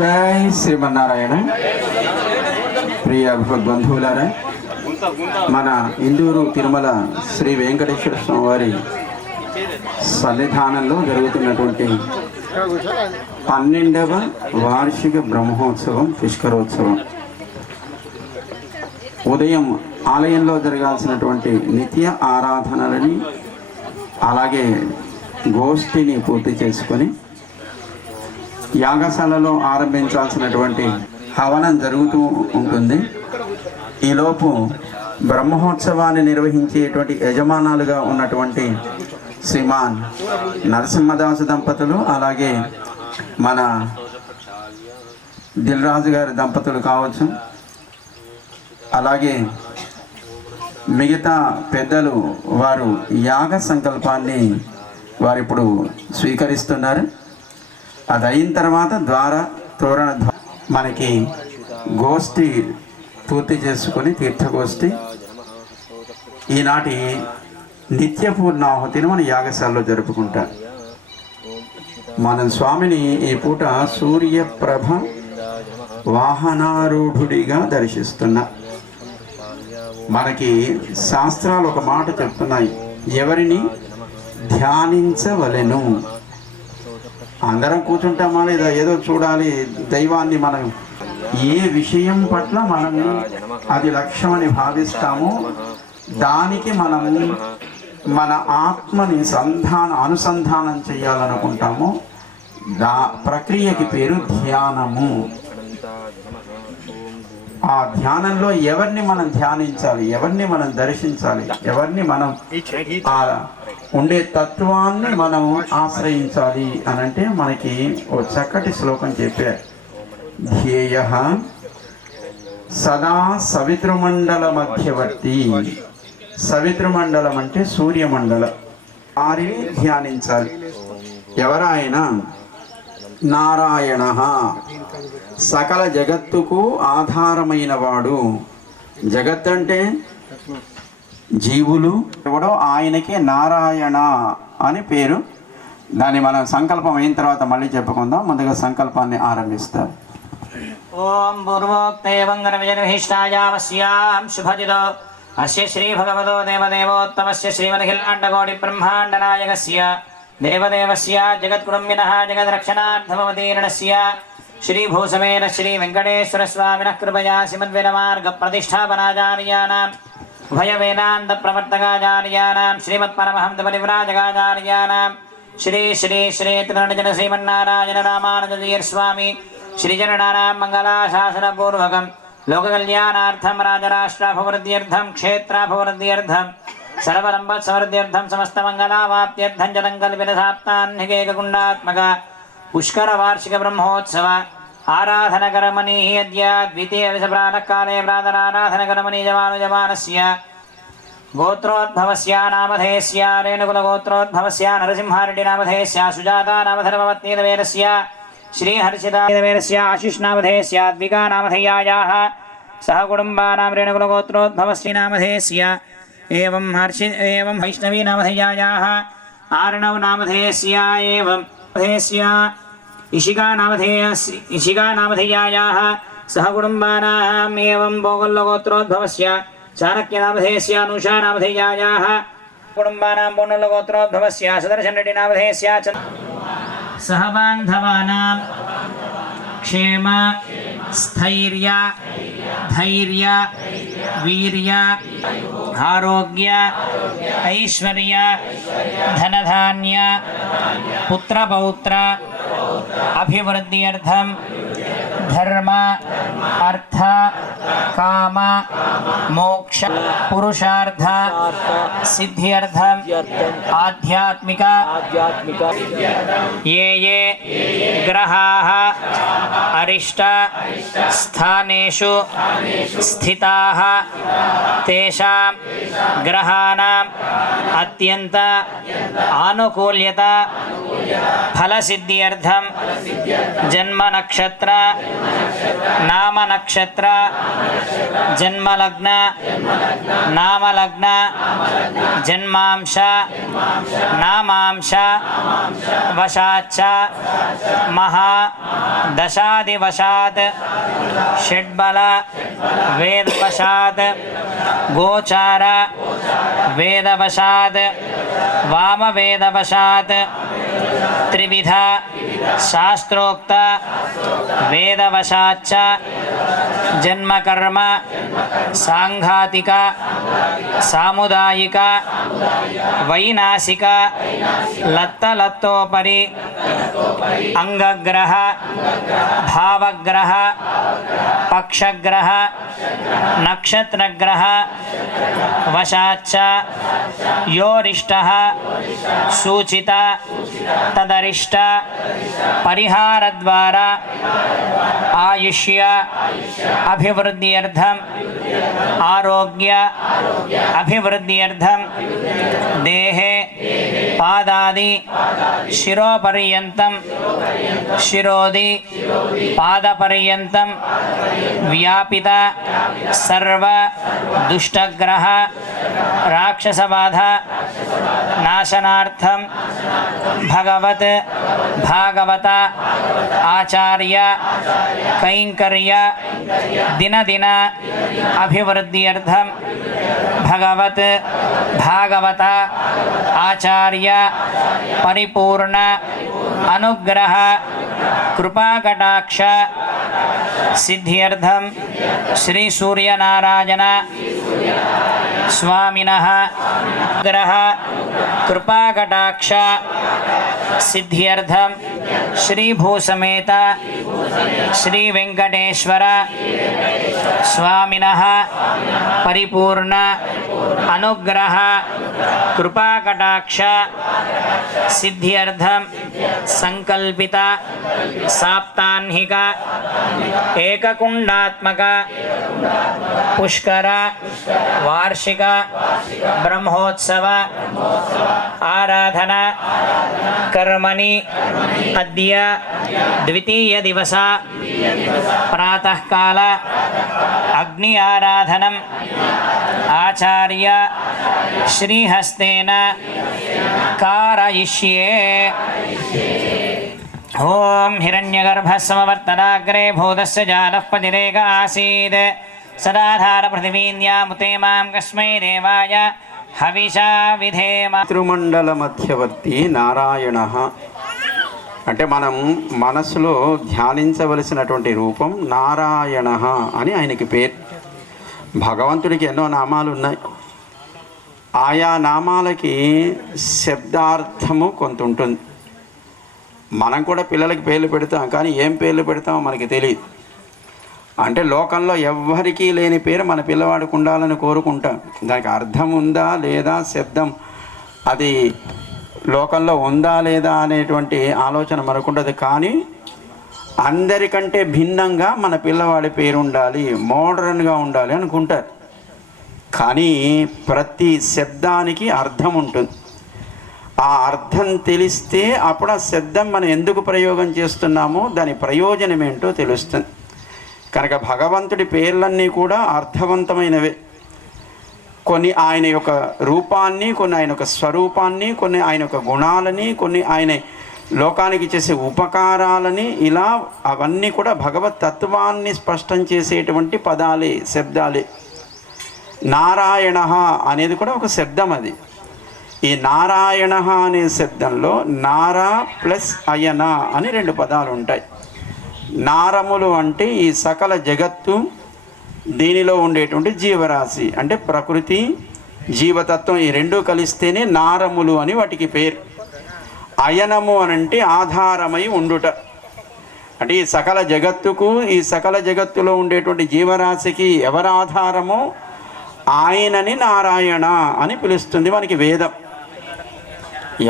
జై శ్రీమన్నారాయణ. ప్రియ బంధువులారా, మన ఇందూరు తిరుమల శ్రీ వెంకటేశ్వర స్వామి వారి సన్నిధానంలో జరుగుతున్నటువంటి 12వ వార్షిక బ్రహ్మోత్సవం పుష్కరోత్సవం ఉదయం ఆలయంలో జరగాల్సినటువంటి నిత్య ఆరాధనలని అలాగే గోష్ఠిని పూర్తి చేసుకొని యాగశాలలో ఆరంభించాల్సినటువంటి హవనం జరుగుతూ ఉంటుంది. ఈలోపు బ్రహ్మోత్సవాన్ని నిర్వహించేటువంటి యజమానాలుగా ఉన్నటువంటి శ్రీమాన్ నరసింహదాసు దంపతులు అలాగే మన దిల్రాజు గారి దంపతులు కావచ్చు, అలాగే మిగతా పెద్దలు వారు యాగ సంకల్పాన్ని వారిప్పుడు స్వీకరిస్తున్నారు. అది అయిన తర్వాత తోరణ మనకి గోష్ఠి పూర్తి చేసుకొని తీర్థగోష్ఠి ఈనాటి నిత్య పూర్ణాహుతిని మన యాగశాలలో జరుపుకుంటాం. మనం స్వామిని ఈ పూట సూర్యప్రభ వాహనారూఢుడిగా దర్శిస్తున్నా. మనకి శాస్త్రాలు ఒక మాట చెప్తున్నాయి, ఎవరిని ధ్యానించవలెను. అందరం కూర్చుంటామా లేదా ఏదో చూడాలి దైవాన్ని, మనం ఏ విషయం పట్ల మనం అది లక్ష్యమని భావిస్తామో దానికి మనం మన ఆత్మని అనుసంధానం చేయాలనుకుంటామో ప్రక్రియకి పేరు ధ్యానము. ఆ ధ్యానంలో ఎవరిని మనం ధ్యానించాలి, ఎవరిని మనం దర్శించాలి, ఎవరిని మనం ఉండే తత్వాన్ని మనం ఆశ్రయించాలి అనంటే మనకి ఓ చక్కటి శ్లోకం చెప్పారు. ధ్యేయ సదా సవితృమండల మధ్యవర్తి. సవితృమండలం అంటే సూర్యమండలం. వారిని ధ్యానించాలి. ఎవరైనా నారాయణ సకల జగత్తుకు ఆధారమైన వాడు. జగత్ అంటే జీవులు, ఎవడో ఆయనకి నారాయణ అని పేరు. దాన్ని మనం సంకల్పం అయిన తర్వాత మళ్ళీ చెప్పుకుందాం. ముందుగా సంకల్పాన్ని ఆరంభిస్తారు. ఓం పూర్వోక్తేవంగరవిజనవిహిష్టాయావస్యాం శుభజితో అస్య శ్రీ భగవతో దేవదేవోత్తమస్య శ్రీమదఖిల్ అండకోటి బ్రహ్మాండనాయకస్య దేవదేవస్య జగద్గురుమ్యనః జగద్రక్షణార్థమవతీర్ణస్య శ్రీభూసమేన శ్రీ వెంకటేశ్వర స్వామినః కృపయా శ్రీమద్వేదమార్గ ప్రతిష్టాపనాచార్యాణాం ఉభయవేదాంత ప్రవర్తకాచార్యాణాం శ్రీమత్పరమహంస పరివ్రాజకాచార్యాణాం శ్రీ శ్రీ శ్రీ త్రినటజన శ్రీమన్నారాయణ రామానుజీయర్ స్వామి శ్రీజననానాం మంగళాశాసనపూర్వకం లోకకళ్యాణార్థం రాజరాష్ట్రాభివృద్ధ్యర్థం క్షేత్రాభివృద్ధ్యర్థం సర్వసంపత్సమృద్ధ్యర్థం సమస్తమంగళావాప్త్యర్థం చ సంకల్పితసాప్తాన్నికేకగుండాత్మక పుష్కర వార్షిక బ్రహ్మోత్సవ ఆరాధనకరమణి అద్య ద్వితీయ విషప్రాతకాలే ప్రాతరారాధనకరమణి జవానుజమానస్య గోత్రోద్భవస్య నామధేయస్య రేణుకులగోత్రోద్భవస్య నరసింహారెడ్డి నామధేయస్య సుజాతా నామధర్మపత్నీవేరస్య శ్రీహర్షితావేరస్య ఆశిష్నామధేయస్య ద్వికా నామధేయాయాः సహ కుటుంబానాం రేణుకులగోత్రోద్భవస్య నామధేయస్య एवं वैष्णवी नामधेयायाः आर्णव नामधेयस्य एवं नामधेयस्य इशिका नामधेयायाः सह कुटुम्बानाम् एवं भोगल्लगोत्रोद्भवस्य चाणक्य नामधेयस्य अनुषा नामधेयायाः कुटुम्बानां पूर्णल्लगोत्रोद्भवस्य सुदर्शन रेड्डी नामधेयस्य सह बान्धवानां क्षेम स्थैर्य धैर्य वीर्य आरोग्य ऐश्वर्य धनधान्य पुत्रपौत्र अभिवृद्ध्यर्थं धर्म अर्थ काम मोक्ष पुरुषार्थ सिद्ध्यर्थं आध्यात्मिक ये ग्रहाः अरिष्ट स्थानेषु स्थिताः तेषां ग्रहाणाम् अत्यंत आनुकूल्यता फलसिद्ध्यर्थं जन्म नक्षत्र నామ నక్షత్ర జన్మలగ్న నామలగ్న జన్మాంశ నామాంశ వశాచ్చ మహా దశాదివశాత్ షడ్బల వేదవశాత్ గోచార వేదవశాత్ వామవేదవశాత్ త్రివిధ శాస్త్రోక్త వేదవశాచ్చ జన్మకర్మ సాంఘాతిక సాముదాయిక వైనాసిక లత్తలత్తోపరి అంగగ్రహ భావగ్రహ పక్షగ్రహ నక్షత్రగ్రహ వశాచ్చ యోరిష్టః సూచిత తదరిష్ట పరిహారద్వారా ఆయుష్య అభివృద్ధ్యర్థం ఆరోగ్య అభివృద్ధ్యర్థం దేహే పాదాది శిరోపర్యంతం శిరోది పాదపర్యంతం వ్యాపిత సర్వ దుష్టగ్రహ రాక్షసబాధ నాశనార్థం భగవత్ భాగవత ఆచార్య కైంకర్య దినదిన అభివృద్ధ్యర్థం భగవత్ భాగవత ఆచార్య పరిపూర్ణ అనుగ్రహ కృపాకటాక్ష సిద్ధ్యర్థం శ్రీ సూర్యనారాయణ స్వామినః గ్రహ కృపాకటాక్ష సిద్ధ్యర్థం శ్రీ భూసమేత శ్రీ వెంకటేశ్వర స్వామినః పరిపూర్ణ అనుగ్రహ కృపాకటాక్ష సిద్ధ్యర్థం సంకల్పిత సాప్తాహ్నిక ఏకకుండాత్మక పుష్కర వార్షిక బ్రహ్మోత్సవ ఆరాధన కర్మణి అద్య ద్వితీయ దివస ప్రాతఃకాల అగ్ని ఆరాధనం ఆచార్య శ్రీహస్తేన కారయిష్యే. ఓం హిరణ్యగర్భస్సమవర్తనాగ్రే భూతస్య జాలః పతిరేక ఆసీద్ సదాధార పృథివీన్యాముతే మాం కస్మై దేవాయ హవిషా విధేమ. త్రిమండల మధ్యవర్తి నారాయణ అంటే మనం మనసులో ధ్యానించవలసినటువంటి రూపం నారాయణ అని ఆయనకి పేరు. భగవంతుడికి ఎన్నో నామాలు ఉన్నాయి. ఆయా నామాలకి శబ్దార్థము కొంత ఉంటుంది. మనం కూడా పిల్లలకి పేర్లు పెడతాం, కానీ ఏం పేర్లు పెడతామో మనకి తెలియదు. అంటే లోకంలో ఎవ్వరికీ లేని పేరు మన పిల్లవాడికి ఉండాలని కోరుకుంటాం. దానికి అర్థం ఉందా లేదా, శబ్దం అది లోకంలో ఉందా లేదా అనేటువంటి ఆలోచన మనకుంటుంది. కానీ అందరికంటే భిన్నంగా మన పిల్లవాడి పేరు ఉండాలి, మోడర్న్గా ఉండాలి అనుకుంటారు. కానీ ప్రతి శబ్దానికి అర్థం ఉంటుంది. ఆ అర్థం తెలిస్తే అప్పుడు ఆ శబ్దం మనం ఎందుకు ప్రయోగం చేస్తున్నామో దాని ప్రయోజనం ఏంటో తెలుస్తుంది. కనుక భగవంతుడి పేర్లన్నీ కూడా అర్థవంతమైనవే. కొన్ని ఆయన యొక్క రూపాన్ని, కొన్ని ఆయన యొక్క స్వరూపాన్ని, కొన్ని ఆయన యొక్క గుణాలని, కొన్ని ఆయన లోకానికి చేసే ఉపకారాలని, ఇలా అవన్నీ కూడా భగవత్ తత్వాన్ని స్పష్టం చేసేటువంటి పదాలే, శబ్దాలే. నారాయణ అనేది కూడా ఒక శబ్దం. అది ఈ నారాయణ అనే శబ్దంలో నారా ప్లస్ అయన అని రెండు పదాలు ఉంటాయి. నారములు అంటే ఈ సకల జగత్తు, దీనిలో ఉండేటువంటి జీవరాశి అంటే ప్రకృతి, జీవతత్వం, ఈ రెండు కలిస్తేనే నారములు అని వాటికి పేరు. అయనము అనంటే ఆధారమై ఉండుట. అంటే ఈ సకల జగత్తుకు, ఈ సకల జగత్తులో ఉండేటువంటి జీవరాశికి ఎవరు ఆధారమో ఆయనని నారాయణ అని పిలుస్తుంది మనకి వేదం.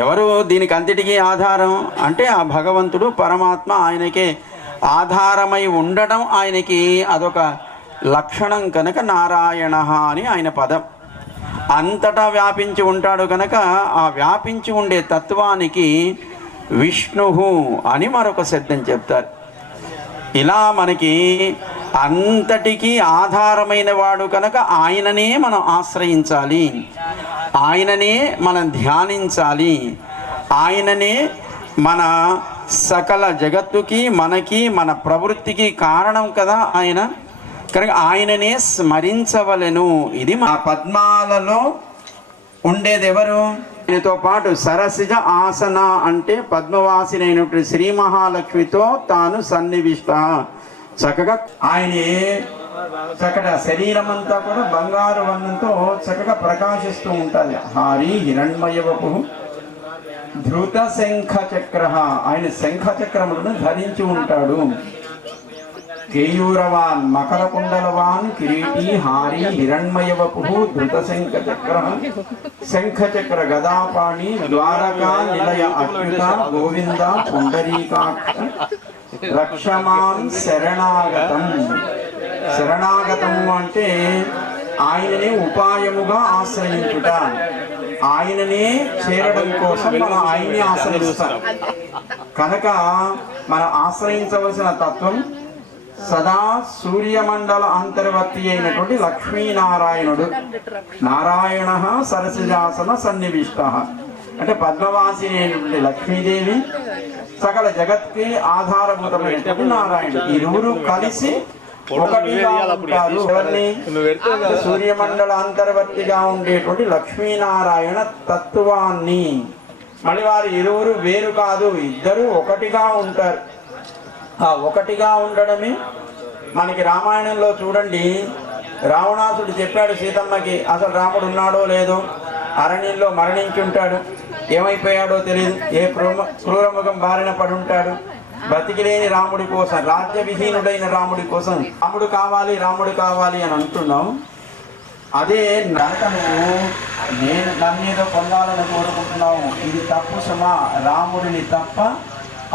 ఎవరు దీనికి అంతటికీ ఆధారం అంటే ఆ భగవంతుడు, పరమాత్మ. ఆయనకే ఆధారమై ఉండడం ఆయనకి అదొక లక్షణం కనుక నారాయణ అని ఆయన పదం. అంతటా వ్యాపించి ఉంటాడు కనుక ఆ వ్యాపించి ఉండే తత్వానికి విష్ణు అని మరొక శబ్దం చెప్తారు. ఇలా మనకి అంతటికీ ఆధారమైన వాడు కనుక ఆయననే మనం ఆశ్రయించాలి, ఆయననే మనం ధ్యానించాలి, ఆయననే మన సకల జగత్తుకి మనకి మన ప్రవృత్తికి కారణం కదా ఆయన. కనుక ఆయననే స్మరించవలెను. ఇది మా పద్మాలలో ఉండేది ఎవరు? దీనితో పాటు సరసిజ ఆసన అంటే పద్మవాసినైనటువంటి శ్రీ మహాలక్ష్మితో తాను సన్నివిష్ట. చక్కగా ఆయనే చక్కగా శరీరం అంతా కూడా బంగారు వర్ణంతో చక్కగా ప్రకాశిస్తూ ఉంటుంది. హారి హిరణ్మయవపు ధృత శంఖ చక్ర, ఆయన శంఖ చక్రములను ధరించి ఉంటాడు. కేయూరవాన్ మకర కుండలవాన్ కిరీటి హారి హిరణ్మయవపు ధృత శంఖ చక్ర శంఖచక్ర గదాపాణి ద్వారకా నిలయ అచ్యుత గోవింద పుండరీకాక్ష రక్షమాన్ శరణాగతం. శరణాగతము అంటే ఆయననే ఉపాయముగా ఆశ్రయించుట, ఆయననే చేరడం కోసం మనం ఆయన్ని ఆశ్రయిస్తాం. కనుక మనం ఆశ్రయించవలసిన తత్వం సదా సూర్యమండల అంతర్వర్తి అయినటువంటి లక్ష్మీనారాయణుడు. నారాయణ సరసిజాసన సన్నివిష్ట అంటే పద్మవాసిని అయినటువంటి లక్ష్మీదేవి, సకల జగత్కి ఆధారభూతమైనటువంటి నారాయణుడు. ఇరువురు కలిసి ఒకటిగా ఉంటారు. సూర్యమండల అంతర్వర్తిగా ఉండేటువంటి లక్ష్మీనారాయణ తత్వాన్ని. మళ్ళీ వారు ఇరువురు వేరు కాదు, ఇద్దరు ఒకటిగా ఉంటారు. ఆ ఒకటిగా ఉండడమే మనకి రామాయణంలో చూడండి, రావణాసుడు చెప్పాడు సీతమ్మకి, అసలు రాముడు ఉన్నాడో లేదో, అరణ్యంలో మరణించి ఉంటాడు, ఏమైపోయాడో తెలియదు, ఏ క్రూరముఖం బారిన పడి ఉంటాడు. బ్రతికిలేని రాముడి కోసం, రాజ్య విహీనుడైన రాముడి కోసం రాముడు కావాలి రాముడు కావాలి అని అంటున్నాం. అదే నరకను నేను నన్నేదో పొందాలని కోరుకుంటున్నావు, ఇది తప్పు సుమా. రాముడిని తప్ప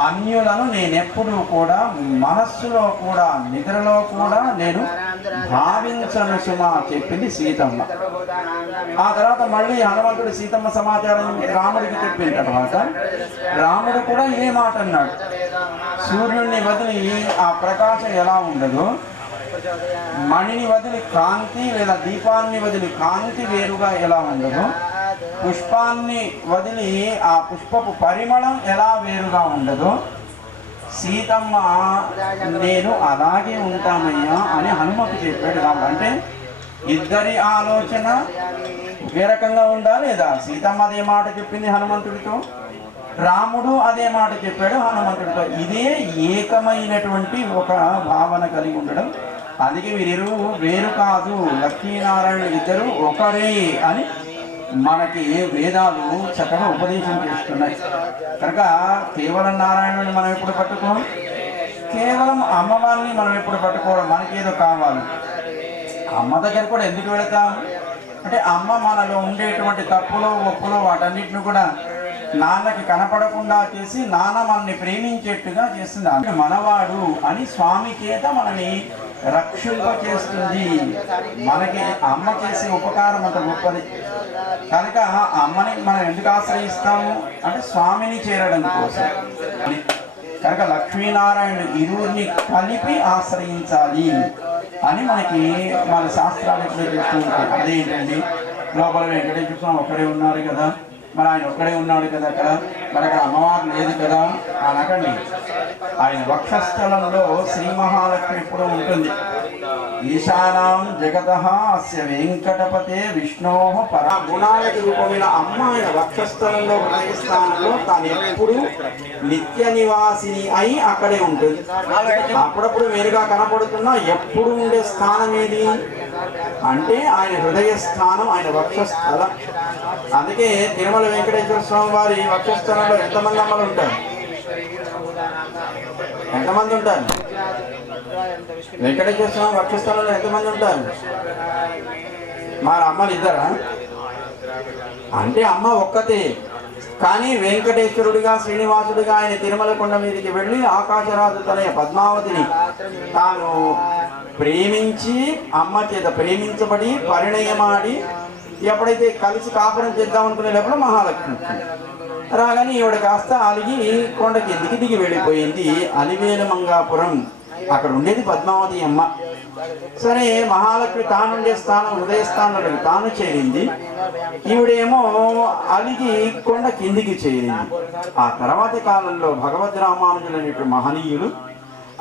అన్యులను నేనెప్పుడూ కూడా మనస్సులో కూడా నిద్రలో కూడా నేను భావించను సుమా చెప్పింది సీతమ్మ. ఆ తర్వాత మళ్ళీ హనుమంతుడు సీతమ్మ సమాచారం రాముడికి చెప్పిన తర్వాత రాముడు కూడా ఇదే మాట అన్నాడు. సూర్యుడిని వదిలి ఆ ప్రకాశం ఎలా ఉండదు, మణిని వదిలి కాంతి లేదా దీపాన్ని వదిలి కాంతి వేరుగా ఎలా ఉండదు, పుష్పాన్ని వదిలి ఆ పుష్పపు పరిమళం ఎలా వేరుగా ఉండదో, సీతమ్మ నేను అలాగే ఉంటామయ్యా అని హనుమకు చెప్పాడు రాముడు. అంటే ఇద్దరి ఆలోచన ఒకే రకంగా ఉందా లేదా? సీతమ్మ అదే మాట చెప్పింది హనుమంతుడితో, రాముడు అదే మాట చెప్పాడు హనుమంతుడితో. ఇదే ఏకమైనటువంటి ఒక భావన కలిగి ఉండడం. అందుకే వీరిరు వేరు కాదు, లక్ష్మీనారాయణ ఇద్దరు ఒకరే అని మనకి వేదాలు చక్కగా ఉపదేశం చేస్తున్నాయి. కనుక కేవలం నారాయణుని మనం ఎప్పుడు పట్టుకోం, కేవలం అమ్మవారిని మనం ఎప్పుడు పట్టుకోవడం. మనకేదో కావాలి, అమ్మ దగ్గర కూడా ఎందుకు వెళతాం అంటే అమ్మ మనలో ఉండేటువంటి తప్పులో ఒప్పులో వాటన్నిటిని కూడా నాన్నకి కనపడకుండా చేసి నాన్న మనల్ని ప్రేమించేట్టుగా చేస్తుంది. అంటే మనవాడు అని స్వామి చేత మనని రక్షింప చేస్తుంది. మనకి అమ్మ చేసే ఉపకారం అంత గొప్పది. కనుక అమ్మని మనం ఎందుకు ఆశ్రయిస్తాము అంటే స్వామిని చేరడం కోసం. కనుక లక్ష్మీనారాయణుడు ఇరువురిని కలిపి ఆశ్రయించాలి అని మనకి మన శాస్త్రాలు ఎప్పుడు చెప్తూ ఉంటాయి. అదేంటండి, లోపల వెంకటేశ్వర స్వామి ఒక్కడే ఉన్నారు కదా, మరి ఆయన ఒక్కడే ఉన్నాడు కదా అక్కడ, మరి అక్కడ అమ్మవారు లేదు కదా అనకండి. ఆయన వక్షస్థలంలో శ్రీ మహాలక్ష్మి ఎప్పుడూ ఉంటుంది. ఈశానాం జగతః అస్య వెంకటపతే విష్ణోః పరా గుణాలకి రూపమైన అమ్మ ఆయన వక్షస్థలంలో స్థానంలో తాను ఎప్పుడు నిత్య నివాసిని అయి అక్కడే ఉంటుంది. అప్పుడప్పుడు వేరుగా కనపడుతున్నా ఎప్పుడు ఉండే స్థానం ఏది అంటే ఆయన హృదయ స్థానం, ఆయన వక్షస్థలం. అందుకే తిరుమల వెంకటేశ్వర స్వామి వారి వక్షస్థలంలో ఎంతమంది అమ్మలు ఉంటారు? ఎంతమంది ఉంటారు? వెంకటేశ్వర స్వామి వక్షస్థలంలో ఎంతమంది ఉంటారు? మరి అమ్మలు ఇద్దరా? అంటే అమ్మ ఒక్కతే, కానీ వెంకటేశ్వరుడిగా శ్రీనివాసుడిగా ఆయన తిరుమల కొండ మీదకి వెళ్ళి ఆకాశరాజు తనయ పద్మావతిని తాను ప్రేమించి అమ్మ చేత ప్రేమించబడి పరిణయమాడి ఎప్పుడైతే కలిసి కాపురం చేద్దామనుకునేటప్పుడు మహాలక్ష్మి రాగానే ఈవిడ కాస్త అలిగి కొండకి దిగి వెళ్ళిపోయింది. అలివేలు మంగాపురం అక్కడ ఉండేది పద్మావతి అమ్మ. సరే మహాలక్ష్మి తానుండే స్థానం హృదయ స్థానంలో తాను చేరింది, ఈవిడేమో అలిగి కొండ కిందికి చేరింది. ఆ తర్వాతి కాలంలో భగవద్ రామానుజులు అనేటువంటి మహనీయులు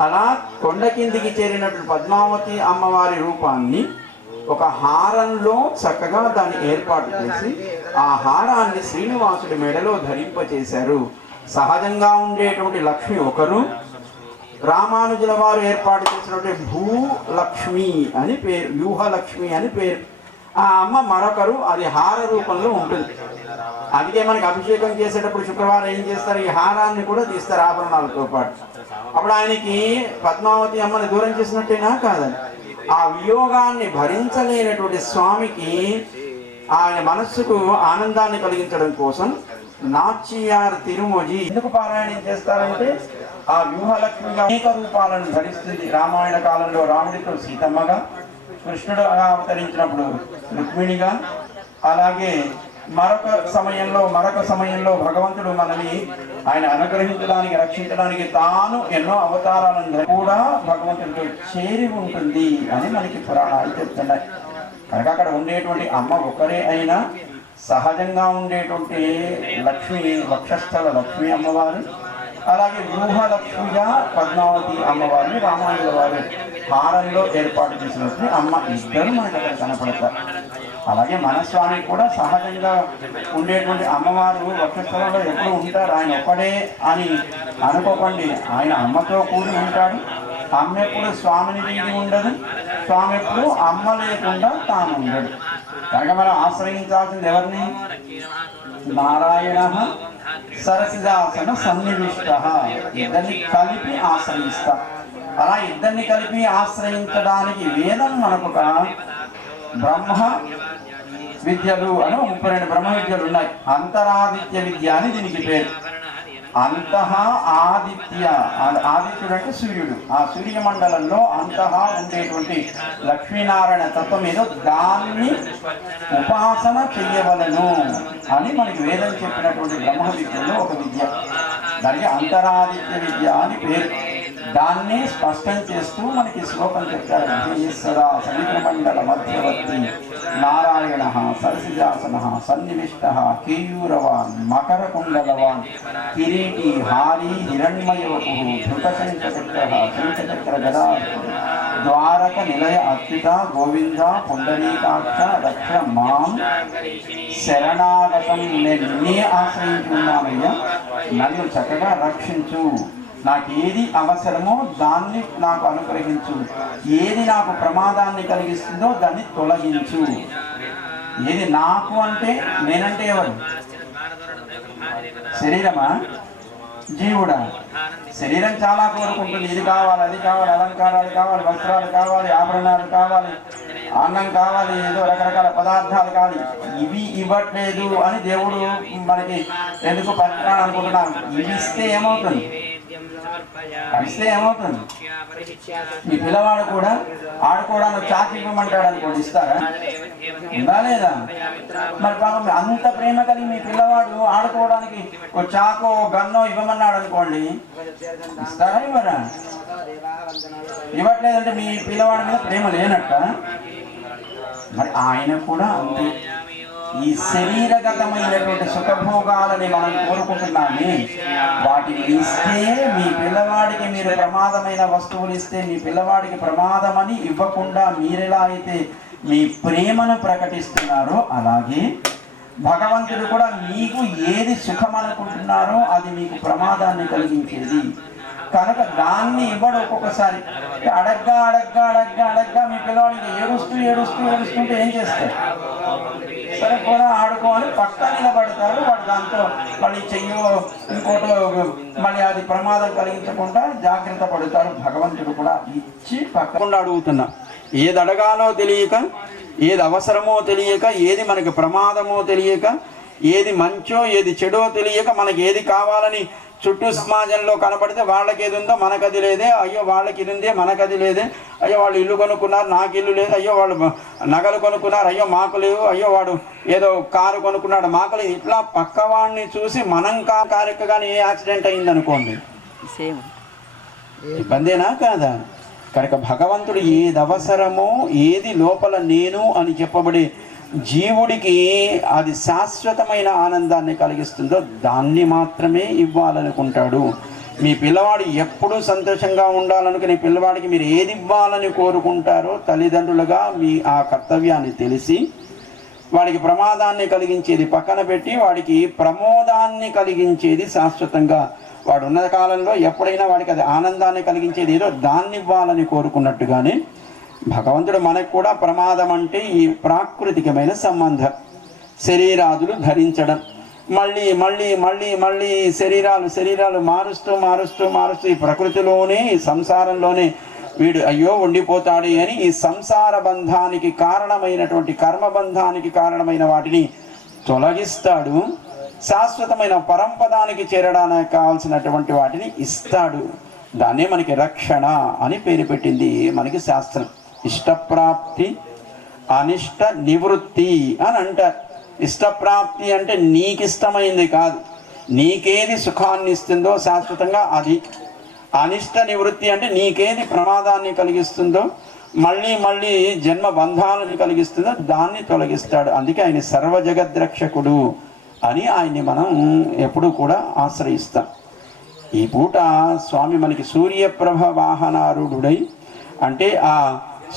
అలా కొండ కిందికి చేరినట్లు పద్మావతి అమ్మవారి రూపాన్ని ఒక హారంలో చక్కగా దాన్ని ఏర్పాటు చేసి ఆ హారాన్ని శ్రీనివాసుడి మెడలో ధరింపచేశారు. సహజంగా ఉండేటువంటి లక్ష్మి ఒకరు, రామానుజుల వారు ఏర్పాటు చేసినటువంటి భూలక్ష్మి అని పేరు, వ్యూహలక్ష్మి అని పేరు. ఆ అమ్మ మరొకరు, అది హార రూపంలో ఉంటుంది. అందుకే మనకి అభిషేకం చేసేటప్పుడు శుక్రవారం ఏం చేస్తారు, ఈ హారాన్ని కూడా తీస్తారు ఆభరణాలతో పాటు. అప్పుడు ఆయనకి పద్మావతి అమ్మని దూరం చేసినట్టేనా కాదని, ఆ వియోగాన్ని భరించలేనటువంటి స్వామికి ఆయన మనస్సుకు ఆనందాన్ని కలిగించడం కోసం నాచ్యార్ తిరుమొజి ఎందుకు పారాయణం చేస్తారంటే ఆ వ్యూహలక్ష్మిగా అనేక రూపాలను ధరిస్తుంది. రామాయణ కాలంలో రాముడితో సీతమ్మగా, కృష్ణుడు అవతరించినప్పుడు రుక్మిణిగా, అలాగే మరొక సమయంలో భగవంతుడు మనని ఆయన అనుగ్రహించడానికి రక్షించడానికి తాను ఎన్నో అవతారాలను కూడా భగవంతుడితో చేరి ఉంటుంది అని మనకి పురాణాలు చెప్తున్నాయి. కనుక అక్కడ ఉండేటువంటి అమ్మ ఒకరే అయినా సహజంగా ఉండేటువంటి లక్ష్మి వక్షస్థల లక్ష్మీ అమ్మవారు, అలాగే వ్యూహలక్ష్మిగా పద్మావతి అమ్మవారిని రామానుజుల వారు హారంలో ఏర్పాటు చేసినట్టు అమ్మ ఇద్దరు మనకు అక్కడ కనపడతారు. అలాగే మన స్వామి కూడా సహజంగా ఉండేటువంటి అమ్మవారు వక్షస్థలంలో ఎప్పుడు ఉంటారు, ఆయన ఒక్కడే అని అనుకోకండి. ఆయన అమ్మతో కూడి ఉంటాడు. అమ్మ ఎప్పుడు స్వామిని వీడి ఉండదు, స్వామి ఎప్పుడు అమ్మ లేకుండా తాను ఉండడు. కనుక మనం ఆశ్రయించాల్సింది ఎవరిని? నారాయణ సరసిజాసన సన్నివిష్ట, ఇద్దరిని కలిపి ఆశ్రయిస్తా. అలా ఇద్దరిని కలిపి ఆశ్రయించడానికి వేదం మనకు ఒక బ్రహ్మ విద్యలు అని 32 బ్రహ్మ విద్యలు ఉన్నాయి. అంతరాదిత్య విద్య అని దీనికి పేరు. అంతః ఆదిత్య, ఆదిత్యుడు అంటే సూర్యుడు. ఆ సూర్య మండలంలో అంతః ఉండేటువంటి లక్ష్మీనారాయణ తత్వం ఏదో దాన్ని ఉపాసన చెయ్యవలను అని మనకి వేదం చెప్పినటువంటి బ్రహ్మ విద్యలో ఒక విద్య. దానికి అంతరాదిత్య విద్య అని పేరు. దాన్ని స్పష్టం చేస్తూ మనకి శ్లోకం చెప్తారు. సదా సముద్రమండల మధ్యవర్తి నారాయణ సరసిజాసన సన్నివిష్ట కేయూరవాన్ మకర కుండలవాన్ కిరీటి హారీ హిరణ్మయోపు ధృతశంఖచక్ర శంఖచక్ర గదా ద్వారక నిలయ అర్పిత గోవింద పుండరీకాక్ష రక్ష మాం శరణాగతం. నేను నిన్నే ఆశ్రయించి ఉన్నానయ్యా, నన్ను చక్కగా రక్షించు. నాకు ఏది అవసరమో దాన్ని నాకు అనుగ్రహించు, ఏది నాకు ప్రమాదాన్ని కలిగిస్తుందో దాన్ని తొలగించు. ఏది నాకు అంటే నేనంటే ఎవరు? శరీరమా జీవుడా? శరీరం చాలా కోరుకుంటుంది, ఇది కావాలి అది కావాలి, అలంకారాలు కావాలి, వస్త్రాలు కావాలి, ఆభరణాలు కావాలి, అన్నం కావాలి, ఏదో రకరకాల పదార్థాలు కావాలి. ఇవి ఇవ్వట్లేదు అని దేవుడు మనకి ఎందుకు పట్టాడు అనుకుంటున్నాను. ఇవి ఇస్తే ఏమవుతుంది? మీ పిల్లవాడు కూడా ఆడుకోవడానికి చాకు ఇవ్వమంటాడు అనుకోండి, ఇస్తారా? ఉందా లేదా? మరి పాపం అంత ప్రేమ కలిగి మీ పిల్లవాడు ఆడుకోవడానికి ఒక చాకో గన్నో ఇవ్వమన్నాడు అనుకోండి, ఇస్తారా ఇవ్వరా? ఇవ్వట్లేదంటే మీ పిల్లవాడి మీద ప్రేమ లేనట్ట. మరి ఆయన కూడా అంతే. ఈ శరీరగతమైనటువంటి సుఖభోగాలని మనం కోరుకుంటున్నామే, వాటిని ఇస్తే మీ పిల్లవాడికి మీరు ప్రమాదమైన వస్తువులు ఇస్తే మీ పిల్లవాడికి ప్రమాదమని ఇవ్వకుండా మీరెలా అయితే మీ ప్రేమను ప్రకటిస్తున్నారో అలాగే భగవంతుడు కూడా మీకు ఏది సుఖం అనుకుంటున్నారో అది మీకు ప్రమాదాన్ని కలిగించేది. కనుక దాన్ని ఇవ్వడు. ఒక్కొక్కసారి అడగ్గా మీ పిల్లవాడికి ఏడుస్తుంటే ఏం చేస్తారు? సరే కూడా ఆడుకోవాలి పక్క నిలబడతారు. వాడు దాంతో మళ్ళీ చెయ్యో ఇంకోటో మళ్ళీ అది ప్రమాదం కలిగించకుండా జాగ్రత్త పడతారు. భగవంతుడు కూడా ఇచ్చి పక్కకుండా అడుగుతున్నా. ఏది అడగాలో తెలియక, ఏది అవసరమో తెలియక, ఏది మనకి ప్రమాదమో తెలియక, ఏది మంచో ఏది చెడో తెలియక, మనకి ఏది కావాలని చుట్టూ సమాజంలో కనపడితే వాళ్ళకి ఏది ఉందో మనకది లేదే, అయ్యో వాళ్ళకి ఇది ఉందే మనకది లేదే, అయ్యో వాళ్ళు ఇల్లు కొనుక్కున్నారు నాకు ఇల్లు లేదు, అయ్యో వాళ్ళు నగలు కొనుక్కున్నారు అయ్యో మాకు లేవు, అయ్యో వాడు ఏదో కారు కొనుక్కున్నాడు మాకు లేదు. ఇట్లా పక్క వాడిని చూసి మనం కారెక్కగానే ఏ యాక్సిడెంట్ అయింది అనుకోండి, ఇబ్బందేనా కాదా? కనుక భగవంతుడు ఏది అవసరమో, ఏది లోపల నేను అని చెప్పబడే జీవుడికి అది శాశ్వతమైన ఆనందాన్ని కలిగిస్తుందో దాన్ని మాత్రమే ఇవ్వాలనుకుంటాడు. మీ పిల్లవాడు ఎప్పుడూ సంతోషంగా ఉండాలనుకునే పిల్లవాడికి మీరు ఏది ఇవ్వాలని కోరుకుంటారో తల్లిదండ్రులుగా మీ ఆ కర్తవ్యాన్ని తెలిసి వాడికి ప్రమాదాన్ని కలిగించేది పక్కన పెట్టి వాడికి ప్రమోదాన్ని కలిగించేది శాశ్వతంగా వాడు ఉన్న కాలంలో ఎప్పుడైనా వాడికి అది ఆనందాన్ని కలిగించేది ఏదో దాన్ని ఇవ్వాలని కోరుకున్నట్టుగానే భగవంతుడు మనకు కూడా ప్రమాదం అంటే ఈ ప్రాకృతికమైన సంబంధం, శరీరాదులు ధరించడం, మళ్ళీ మళ్ళీ మళ్ళీ మళ్ళీ శరీరాలు మారుస్తూ ఈ ప్రకృతిలోనే ఈ సంసారంలోనే వీడు అయ్యో ఉండిపోతాడు అని ఈ సంసార బంధానికి కారణమైనటువంటి కర్మబంధానికి కారణమైన వాటిని తొలగిస్తాడు. శాశ్వతమైన పరంపదానికి చేరడానికి కావాల్సినటువంటి వాటిని ఇస్తాడు. దాన్నే మనకి రక్షణ అని పేరు పెట్టింది మనకి శాస్త్రం. ఇష్టప్రాప్తి, అనిష్ట నివృత్తి అని అంటారు. ఇష్టప్రాప్తి అంటే నీకు ఇష్టమైంది కాదు, నీకేది సుఖాన్ని ఇస్తుందో శాశ్వతంగా అది. అనిష్ట నివృత్తి అంటే నీకేది ప్రమాదాన్ని కలిగిస్తుందో, మళ్ళీ మళ్ళీ జన్మ బంధాలను కలిగిస్తుందో దాన్ని తొలగిస్తాడు. అందుకే ఆయన సర్వజగద్రక్షకుడు అని ఆయన్ని మనం ఎప్పుడూ కూడా ఆశ్రయిస్తాం. ఈ పూట స్వామి మనకి సూర్యప్రభ వాహనారూఢుడై, అంటే ఆ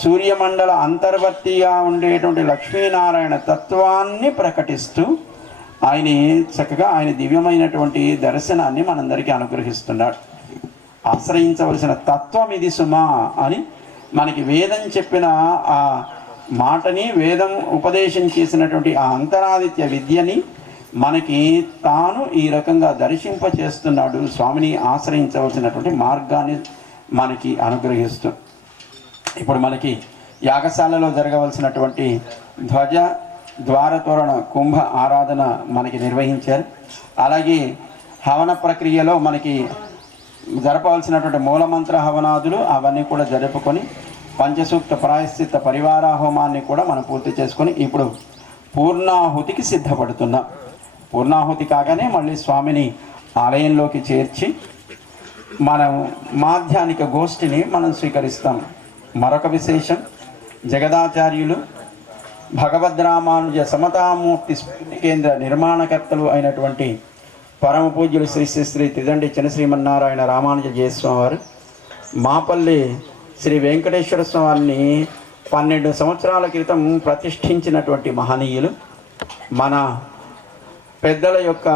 సూర్యమండల అంతర్వర్తిగా ఉండేటువంటి లక్ష్మీనారాయణ తత్వాన్ని ప్రకటిస్తూ ఆయన చక్కగా ఆయన దివ్యమైనటువంటి దర్శనాన్ని మనందరికీ అనుగ్రహిస్తున్నాడు. ఆశ్రయించవలసిన తత్వం ఇది సుమా అని మనకి వేదం చెప్పిన ఆ మాటని, వేదం ఉపదేశం చేసినటువంటి ఆ అంతరాదిత్య విద్యని మనకి తాను ఈ రకంగా దర్శింపచేస్తున్నాడు. స్వామిని ఆశ్రయించవలసినటువంటి మార్గాన్ని మనకి అనుగ్రహిస్తూ ఇప్పుడు మనకి యాగశాలలో జరగవలసినటువంటి ధ్వజ ద్వారతోరణ కుంభ ఆరాధన మనకి నిర్వహించారు. అలాగే హవన ప్రక్రియలో మనకి జరపవలసినటువంటి మూలమంత్ర హవనాదులు అవన్నీ కూడా జరుపుకొని పంచసూక్త ప్రాయశ్చిత్త పరివార హోమాన్ని కూడా మనం పూర్తి చేసుకొని ఇప్పుడు పూర్ణాహుతికి సిద్ధపడుతున్నాం. పూర్ణాహుతి కాగానే మళ్ళీ స్వామిని ఆలయంలోకి చేర్చి మనం మాధ్యానిక గోష్ఠిని మనం స్వీకరిస్తాం. మరొక విశేషం, జగదాచార్యులు భగవద్రామానుజ సమతామూర్తి స్ఫూర్తి కేంద్ర నిర్మాణకర్తలు అయినటువంటి పరమ పూజ్యులు శ్రీ శ్రీ శ్రీ తిదండి చినశ్రీమన్నారాయణ రామానుజ జయస్వామి వారు మాపల్లి శ్రీ వెంకటేశ్వర స్వామిని 12 సంవత్సరాల క్రితం ప్రతిష్ఠించినటువంటి మహనీయులు. మన పెద్దల యొక్క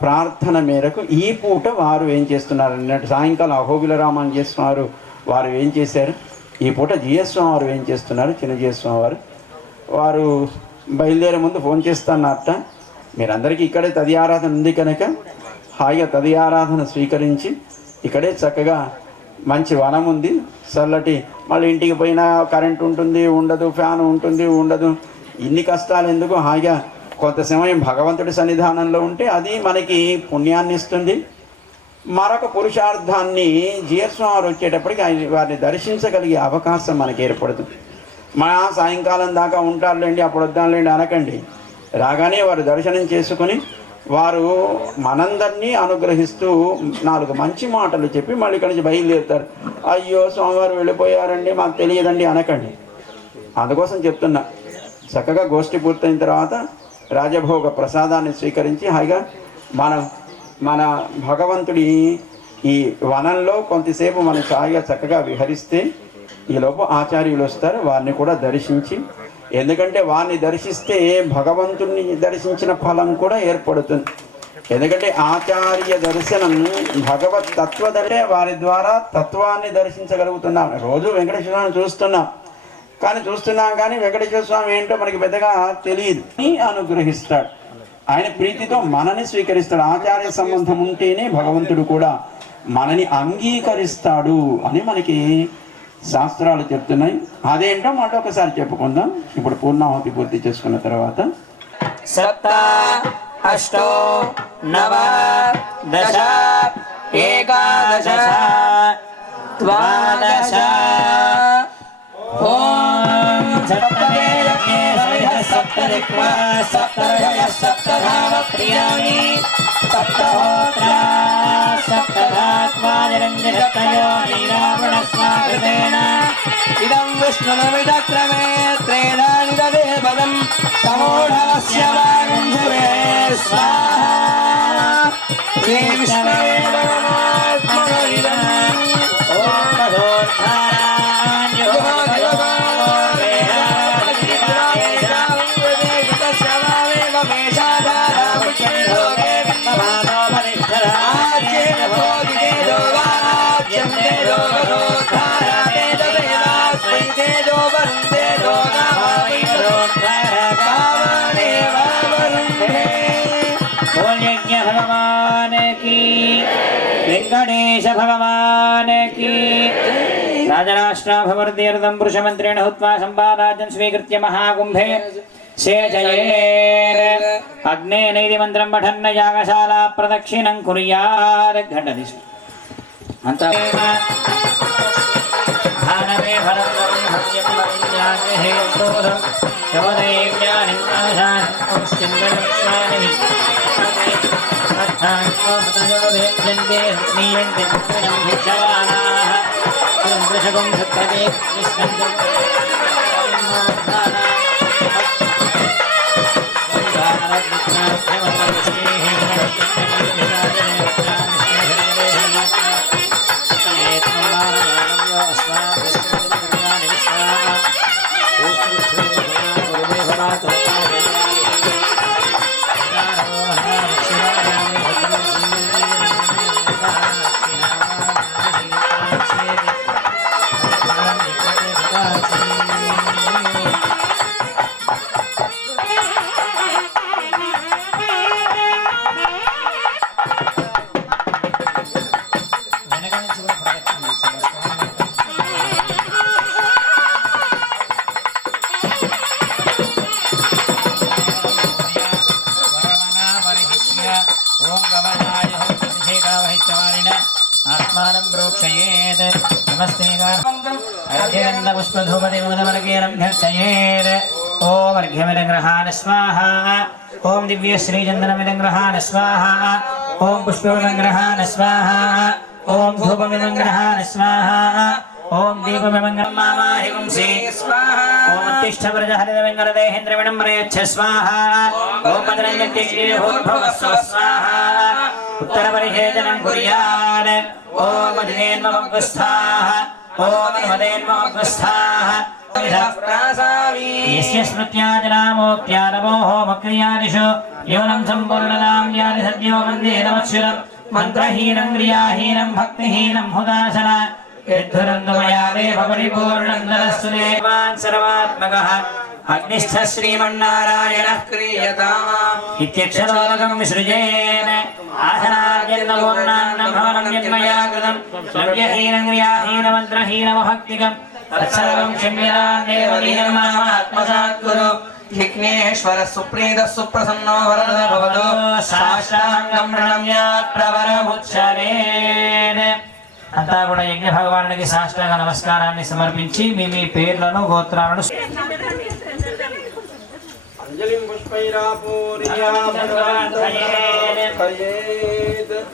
ప్రార్థన మేరకు ఈ పూట వారు ఏం చేస్తున్నారు, నిన్నటి సాయంకాలం అహోబిల రామానుజస్వామి వారు వారు ఏం చేశారు, ఈ పూట జిఎస్వామి వారు ఏం చేస్తున్నారు, చిన్న జిఎస్వామి వారు బయలుదేరే ముందు ఫోన్ చేస్తానట. మీరందరికీ ఇక్కడే తది ఆరాధన ఉంది కనుక హాయిగా తది ఆరాధన స్వీకరించి ఇక్కడే చక్కగా మంచి వనం ఉంది, చల్లటి, మళ్ళీ ఇంటికి పోయినా కరెంట్ ఉంటుంది ఉండదు, ఫ్యాన్ ఉంటుంది ఉండదు, ఇన్ని కష్టాలు ఎందుకు, హాయిగా కొంత సమయం భగవంతుడి సన్నిధానంలో ఉంటే అది మనకి పుణ్యాన్ని ఇస్తుంది. మరొక పురుషార్థాన్ని జిఎస్వామి వచ్చేటప్పటికి వారిని దర్శించగలిగే అవకాశం మనకి ఏర్పడుతుంది. మా సాయంకాలం దాకా ఉంటారులేండి అప్పుడు వద్దాంలేండి అనకండి. రాగానే వారు దర్శనం చేసుకొని వారు మనందరినీ అనుగ్రహిస్తూ 4 మంచి మాటలు చెప్పి మళ్ళీ ఇక్కడి నుంచి బయలుదేరుతారు. అయ్యో స్వామివారు వెళ్ళిపోయారండి మాకు తెలియదండి అనకండి. అందుకోసం చెప్తున్నా, చక్కగా గోష్ఠి పూర్తయిన తర్వాత రాజభోగ ప్రసాదాన్ని స్వీకరించి హాయిగా మన భగవంతుడి ఈ వనంలో కొంతసేపు మనం హాయిగా చక్కగా విహరిస్తే ఈలోపు ఆచార్యులు వస్తారు, వారిని కూడా దర్శించి, ఎందుకంటే వారిని దర్శిస్తే భగవంతుడిని దర్శించిన ఫలం కూడా ఏర్పడుతుంది. ఎందుకంటే ఆచార్య దర్శనం భగవత్ తత్వదంటే వారి ద్వారా తత్వాన్ని దర్శించగలుగుతున్నాం. రోజు వెంకటేశ్వర స్వామిని చూస్తున్నాం కానీ వెంకటేశ్వర స్వామి ఏంటో మనకి పెద్దగా తెలియదు. అనుగ్రహిస్తాడు, ఆయన ప్రీతితో మనని స్వీకరిస్తాడు. ఆచార్య సంబంధం ఉంటేనే భగవంతుడు కూడా మనని అంగీకరిస్తాడు అని మనకి శాస్త్రాలు చెప్తున్నాయి. అదేంటో మాట ఒకసారి చెప్పుకుందాం. ఇప్పుడు పూర్ణాహుతి పూర్తి చేసుకున్న తర్వాత 7 8 9 10 11 12 ఓం సప్తదేవకే సప్తదిక్వా సప్తరయ సప్తధామ ప్రియాణి సప్తహోత్ర సప్తధాత్మాని इदं विष्णुनमिदक्रमे त्रेणानि ददे पदं समूढवस्य वागुन्धुरे स्वाहा श्री विष्णवे परमात्मने भगवान की वेंकटेश भगवान की राजराष्ट्राभवर्तीर्दं पुरुषमन्त्रेण हुत्वा सम्पादाज्यं स्वीकृत्य महाकुम्भे सेचयेत् अग्ने नैति मन्त्रं पठन् यागशाला प्रदक्षिणं कुर्यात् घण्टदिशि भारवे भरद्वं हत्यं वैज्ञानिहे क्रोधं शोधैज्ञानिं आशानि आत्मानं प्रोक्षयेत् नमस्ते पुष्पधूपदेवदवर्गेरभ्यर्चयेत् ॐ अर्घ्यमिदग्रहाण स्वाहा ॐ दिव्यश्रीचन्दनमिदग्रहाण स्वाहा ॐ पुष्पमिदग्रहाण स्वाहा ॐ धूपमिदग्रहाण स्वाहा ॐ दीपमिदग्रमामाहिंसि स्वाहा ॐ उत्तिष्ठव्रजहरितवेङ्कटदेहेन्द्रविडम्बरयच्छ स्वाहा ॐ पदरञ्जत्यश्रीभूर्भुवस्व स्वाहा उत्तरपरिषेचनं कुर्यात् ॐ मधुनेन्ममग्रस्थाः ॐ मदेन्ममग्रस्थाः यस्य स्मृत्याजनामोक्त्यारवोः मक्रियादिषु न्यूनं सम्पूर्णदां यानि सद्यो वन्दे नमच्छुरं मन्त्रहीनं क्रियाहीनं भक्तिहीनं हुदासन यद्धुरन्दमया देव परिपूर्णं ददस्तु देवान् सर्वात्मकः अग्निस्थ श्रीमन्नारायणः क्रियताम् इत्यक्षरोदकं विसृजेन आसनाद्यन्नपूर्णान्नं भवनं यन्मया कृतं द्रव्यहीनं क्रियाहीनमन्त्रहीनमभक्तिकं तत्सर्वं क्षम्यतां देवदीनं मामात्मसात् कुरु विघ्नेश्वर सुप्रीत सुप्रसन्नो वरद भवतो साष्टांगं प्रणम्य प्रवरमुच्चरेत् అంతా కూడా యజ్ఞ భగవానుడికి సాష్టాంగ నమస్కారాన్ని సమర్పించి మీ మీ పేర్లను గోత్రాలను అంజలిం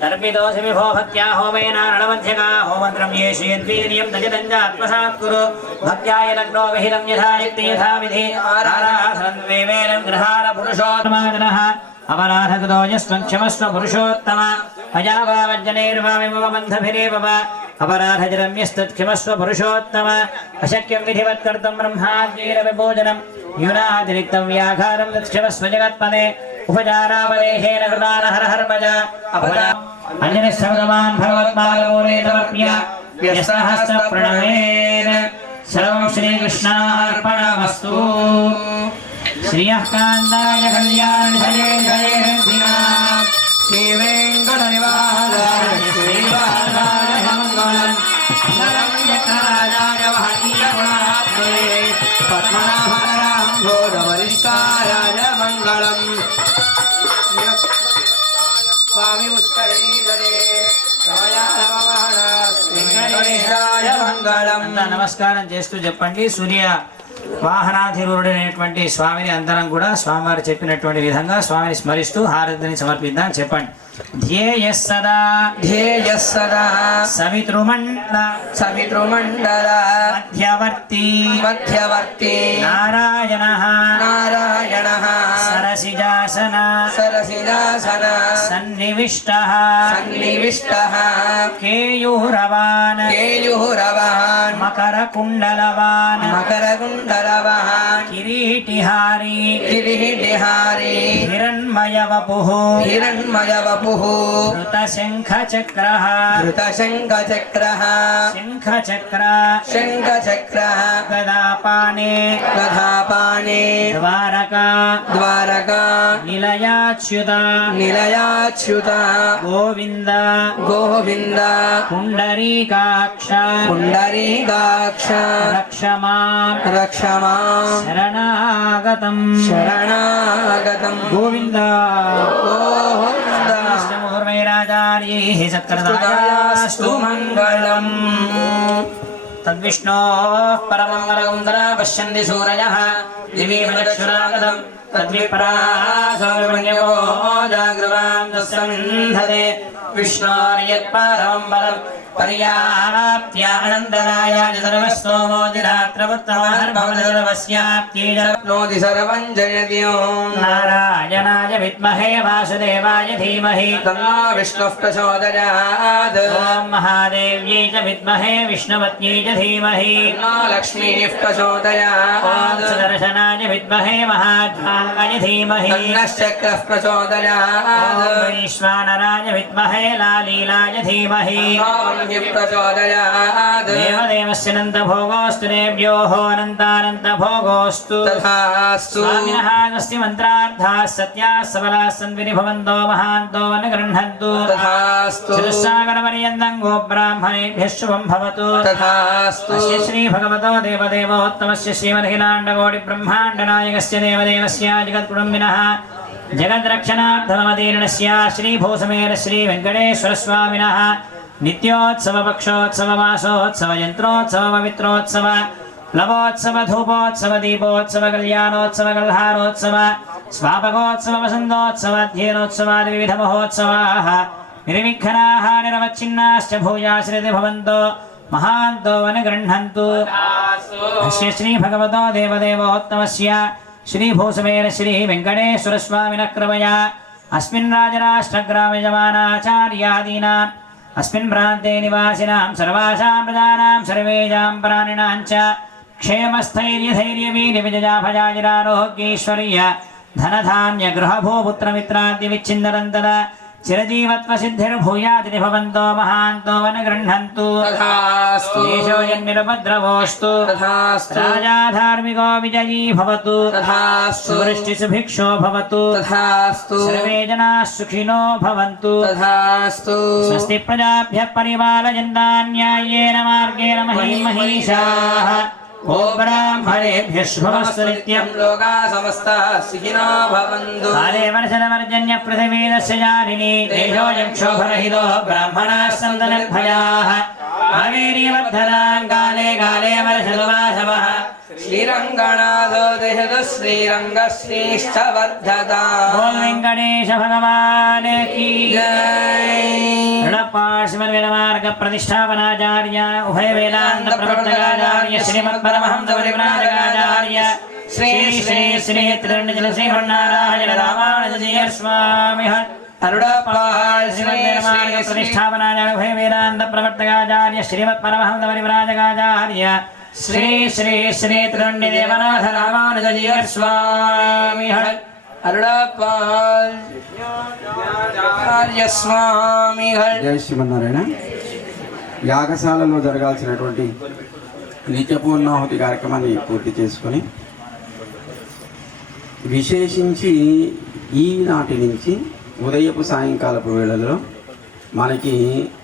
తర్పిదోసి విభో భక్త్యా హోమేన రణమధ్యగా హోమద్రం యేషు యద్వీర్యం తజదంజ ఆత్మసాత్ కురు భక్త్యాయ లగ్నో విహితం యథా యుక్తి యథా విధి ఆరాధనం దేవేనం గృహార పురుషోత్తమః अपराधगतोजस्त्वं क्षमस्व पुरुषोत्तम अजावावज्जनैर्वामिमवबन्धभिरेव अपराधजरम्यस्तत्क्षमस्व पुरुषोत्तम अशक्यं विधिवत्कर्तुं ब्रह्माद्यैरविपूजनं न्यूनातिरिक्तं व्याघारं तत्क्षमस्व जगत्पदे उपचारावदेहेन कृतान हर हर भज अञ्जनिः भगवान् भगवत्पादमूले समर्प्य व्यस्तहस्तप्रणमेन सर्वं श्रीकृष्णार्पणमस्तु श्रियः कान्ताय कल्याण जये जये दिनाम् श्री वेङ्कटनिवासाय श्रीवासाय मङ्गलम् नरं यज्ञराजाय महनीयगुणात्मने पद्मनाभराम्भोजवरिष्ठाय मङ्गलम् स्वामी पुष्करीधरे वेङ्कटेशाय मङ्गलम् नमस्कारं చేస్తూ చెప్పండి సూర్య వాహనాధిరూఢుడైనటువంటి స్వామిని అందరం కూడా స్వామివారు చెప్పినటువంటి విధంగా స్వామిని స్మరిస్తూ హారతిని సమర్పిద్దాం. చెప్పండి. ధ్యేయః సదా సవితృమండల మధ్యవర్తి నారాయణః సరసిజాసన సన్నివిష్టః కేయూరవాన్ మకరకుండలవాన్ కిరీటిహారీ హిరణ్మయవపుః ధృతశంఖచక్రః శంఖచక్ర గదాపానే ద్వారకా నిలయాచ్యుత గోవింద పుండరీకాక్ష రక్షమా శరణాగతం గోవింద రాజార్యైః సత్కృతాయాస్తు మంగళం. తద్విష్ణోః పరమం వరగుంధరా పశ్యంతి సూరయః దివి చక్షురాగతం తద్విప్రాసోర్వణ్యవో జాగృవాం తస్సంధతే విష్ణోర్యత్పాదం బలం పర్యాప్త్య అనంతరాయాయ సర్వస్తోమోదిరాత్రవృత్తమహర్భవదర్వస్యాప్త్యేనోది సర్వం జయతి. ఓం నారాయణాయ విద్మహే వాసుదేవాయ ధీమహి తన్నో విష్ణుః ప్రచోదయాత్. ఓం మహాదేవ్యై చ విద్మహే విష్ణుపత్న్యై చ ధీమహి తన్నో లక్ష్మీః ప్రచోదయాత్. ఓం సుదర్శనాయ విద్మహే మహాజ్వాలాయ ధీమహి తన్నశ్చక్రః ప్రచోదయాత్. ఓం వైశ్వానరాయ విద్మహే లాలీలాయ ధీమహి దేవదేవస్య నందభోగోస్తు దేవ్యోః అనంతానంతభోగోస్తు. స్వామినః అగస్త్య మంత్రార్థాः సత్యాः సబలాः సన్విని భవంతో మహాంతో అనుగృహ్ణन्तు. చతుస్సాగరపర్యంతం గోబ్రాహ్మణేభ్యः శుభం భవతు. అస్య శ్రీ భగవతో దేవదేవోత్తమస్య శ్రీమదఖిలాండకోటి బ్రహ్మాండనాయకస్య దేవదేవస్య జగత్కుటుంబినః జగద్రక్షణార్థమవతీర్ణస్య శ్రీభూసమేర శ్రీ వెంకటేశ్వర స్వామినః నిత్యోత్సవ పక్షోత్సవ మాసోత్సవ యంత్రోత్సవ పవిత్రోత్సవ ప్లవోత్సవ ధూపోత్సవ దీపోత్సవ కళ్యాణోత్సవ కల్హారోత్సవ స్వాపకోత్సవ వసంతోత్సవ అధ్యయనోత్సవాది వివిధ మహోత్సవాః నిర్విఘ్నాః నిరవచ్ఛిన్నాశ్చ భూయాశ్రితి భవంతో మహాంతో అనుగృహ్ణन्तు. అస్య శ్రీ భగవతో దేవదేవోత్తమస్య శ్రీ భూసమేర శ్రీ వెంకటేశ్వర స్వామినః కృపయా అస్మిన్ రాజరాష్ట్రగ్రామ యజమానాచార్యాదీనాం अस्मिन् प्रान्ते निवासिनां सर्वासां प्रजानां सर्वेषां प्राणिनां च क्षेमस्थैर्यधैर्यवीर्यविजयाभयाजिरारोग्यैश्वर्य धनधान्य गृहभूपुत्रमित्राद्यविच्छिन्दनन्तद चिरजीवत्वसिद्धिर्भूयादिति भवन्तो महान्तो अनुगृह्णन्तु. देशोऽयन्निरुपद्रवोऽस्तु राजा धार्मिको विजयी भवतु. सुवृष्टिसुभिक्षो भवतु. सर्वे जनाः सुखिनो भवन्तु. स्वस्ति प्रजाभ्यः परिपालयन्तां न्याय्येन मार्गेण महीमहीषाः. ओ ब्राह्मणेभ्यः शुभमस्तु नित्यं लोकाः समस्ताः सुखिनो भवन्तु. काले वर्षणवर्जन्य पृथिवीदस्य जालिनी देशोऽयं क्षोभरहितो ब्राह्मणाः सन्तु निर्भयाः. कावेरीवर्धनां काले काले वर्षतु वासवः. श्रीरङ्गनाथो देहतु श्रीरङ्गश्रीश्च वर्धता. ओम वेंकटेश भगवान की जय. ऋणपार्श्वमार्ग प्रतिष्ठापनाचार्य उभय वेदांत प्रवर्तकाचार्य श्रीमत्परमहंस परिव्राजकाचार्य श्री श्री श्री त्रिदण्डजल श्रीमन्नारायण रामानुजय स्वामी अरुणपार्श्वमार्ग प्रतिष्ठापनाचार्य उभय वेदांत प्रवर्तकाचार्य श्रीमत्परमहंस परिव्राजकाचार्य श्री श्री श्री त्रिदण्डदेवनाथ रामानुजय स्वामी అరుణాచార్య స్వామి. జై శ్రీమన్నారాయణ. యాగశాలలో జరగాల్సినటువంటి నిత్యపూర్ణాహుతి కార్యక్రమాన్ని పూర్తి చేసుకొని విశేషించి ఈనాటి నుంచి ఉదయపు సాయంకాలపు వేళల్లో మనకి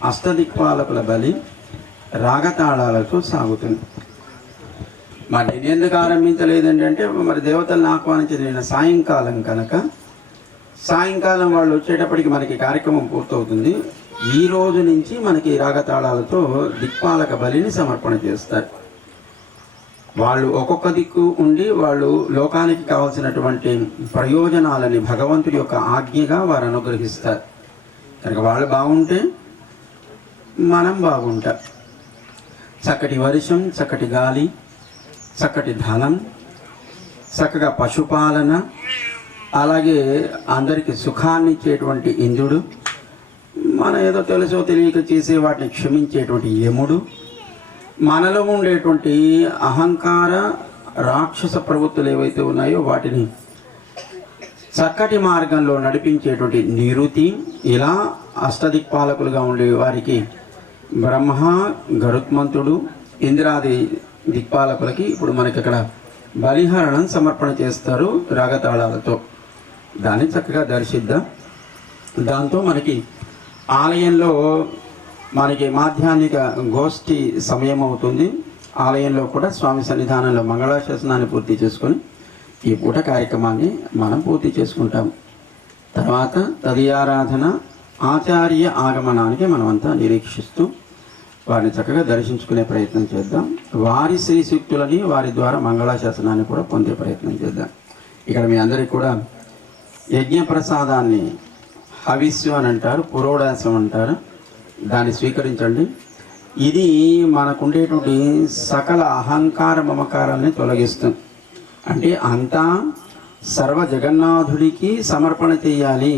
అష్టదిక్పాలకుల బలి రాగతాళాలతో సాగుతుంది. మరి ఇది ఎందుకు ఆరంభించలేదంటే మరి దేవతలను ఆహ్వానించిన సాయంకాలం కనుక సాయంకాలం వాళ్ళు వచ్చేటప్పటికి మనకి కార్యక్రమం పూర్తవుతుంది. ఈ రోజు నుంచి మనకి రాగతాళాలతో దిక్పాలక బలిని సమర్పణ చేస్తారు. వాళ్ళు ఒక్కొక్క దిక్కు ఉండి వాళ్ళు లోకానికి కావాల్సినటువంటి ప్రయోజనాలని భగవంతుడి యొక్క ఆజ్ఞగా వారు అనుగ్రహిస్తారు. కనుక వాళ్ళు బాగుంటే మనం బాగుంటాం. చక్కటి వర్షం, చక్కటి గాలి, చక్కటి ధనం, చక్కగా పశుపాలన, అలాగే అందరికీ సుఖాన్ని ఇచ్చేటువంటి ఇంద్రుడు, మనం ఏదో తెలుసో తెలియక చేసే వాటిని క్షమించేటువంటి యముడు, మనలో ఉండేటువంటి అహంకార రాక్షస ప్రవృత్తులు ఏవైతే ఉన్నాయో వాటిని చక్కటి మార్గంలో నడిపించేటువంటి నిరుతి, ఇలా అష్టదిక్పాలకులుగా ఉండే వారికి బ్రహ్మ, గరుత్మంతుడు, ఇంద్రాది దిక్పాలకులకి ఇప్పుడు మనకి ఇక్కడ బలిహరణం సమర్పణ చేస్తారు రాగతాళాలతో. దాన్ని చక్కగా దర్శిద్దాం. దాంతో మనకి ఆలయంలో మనకి మాధ్యాహ్నిక గోష్ఠి సమయం అవుతుంది. ఆలయంలో కూడా స్వామి సన్నిధానంలో మంగళాశాసనాన్ని పూర్తి చేసుకొని ఈ పూట కార్యక్రమాన్ని మనం పూర్తి చేసుకుంటాం. తర్వాత తదియారాధన ఆచార్య ఆగమనానికి మనమంతా నిరీక్షిస్తూ వారిని చక్కగా దర్శించుకునే ప్రయత్నం చేద్దాం. వారి శ్రీ సూక్తులని వారి ద్వారా మంగళాశాసనాన్ని కూడా పొందే ప్రయత్నం చేద్దాం. ఇక్కడ మీ అందరికీ కూడా యజ్ఞప్రసాదాన్ని హవిస్సు అని అంటారు, పురోడాసం అంటారు, దాన్ని స్వీకరించండి. ఇది మనకుండేటువంటి సకల అహంకార మమకారాన్ని తొలగిస్తుంది. అంటే అంతా సర్వ జగన్నాథుడికి సమర్పణ చేయాలి.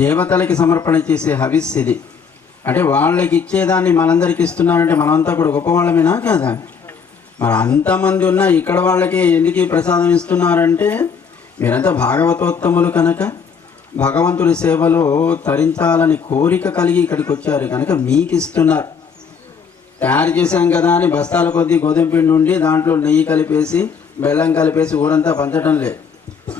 దేవతలకి సమర్పణ చేసే హవిస్ ఇది. అంటే వాళ్ళకి ఇచ్చేదాన్ని మనందరికి ఇస్తున్నారంటే మనంతా కూడా గొప్పవాళ్ళమేనా కాదా? మరి అంతమంది ఉన్నా ఇక్కడ వాళ్ళకి ఎందుకు ఈ ప్రసాదం ఇస్తున్నారంటే మీరంతా భాగవతోత్తములు కనుక భగవంతుడి సేవలో తరించాలని కోరిక కలిగి ఇక్కడికి వచ్చారు కనుక మీకు ఇస్తున్నారు. తయారు చేశాం కదా అని బస్తాల కొద్దీ గోధుమ పిండి ఉండి దాంట్లో నెయ్యి కలిపేసి బెల్లం కలిపేసి ఊరంతా పంచడం లేదు.